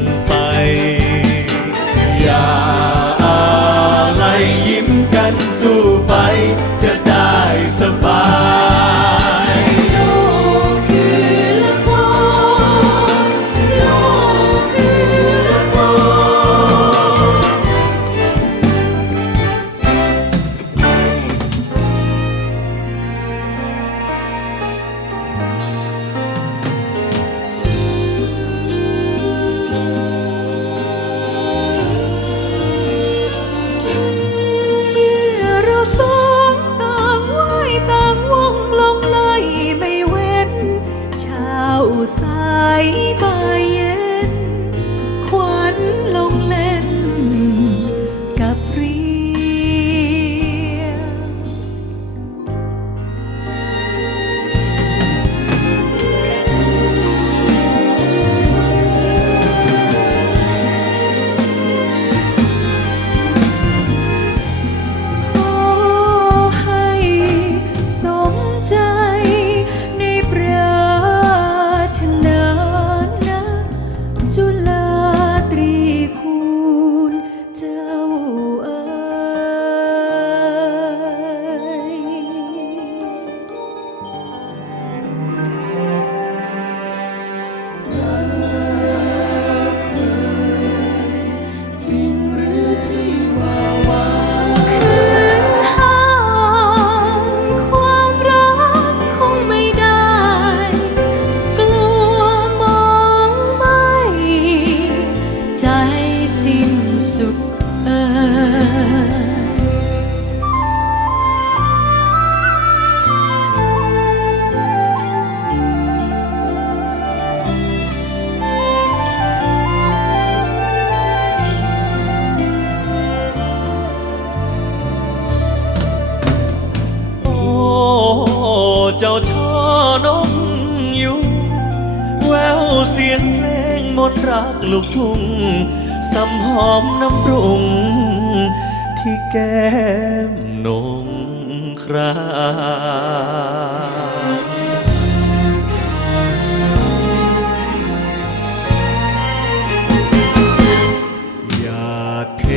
นไป อย่าอะไรยิ้มกันสู้ไป เจ้าช่อนกยุงแววเสียงเพลงมดรักลูกทุ่งสำหอมน้ำรุง ที่แก้มนงครามหยาดเพล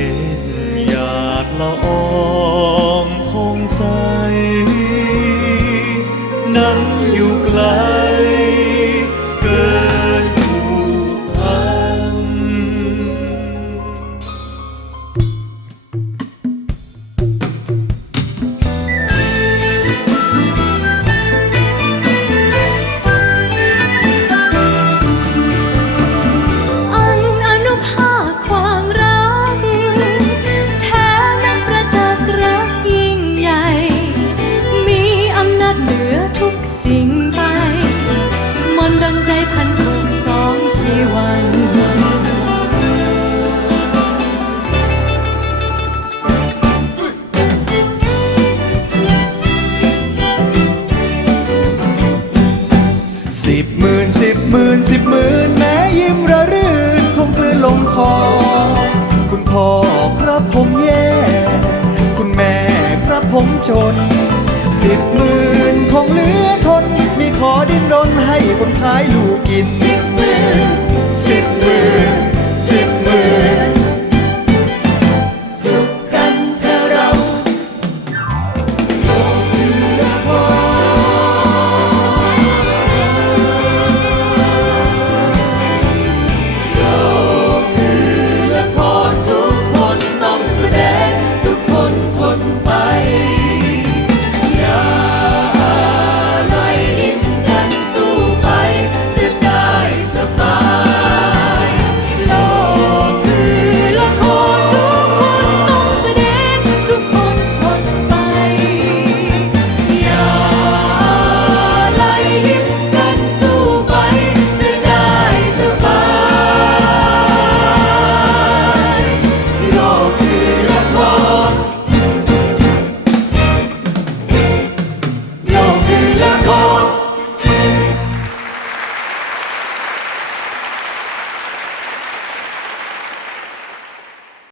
หยาดละอองคงใส love. จน สิบหมื่นคงเหลือทน มีขอดิ้นรนให้คนท้ายลูกกินสิบหมื่น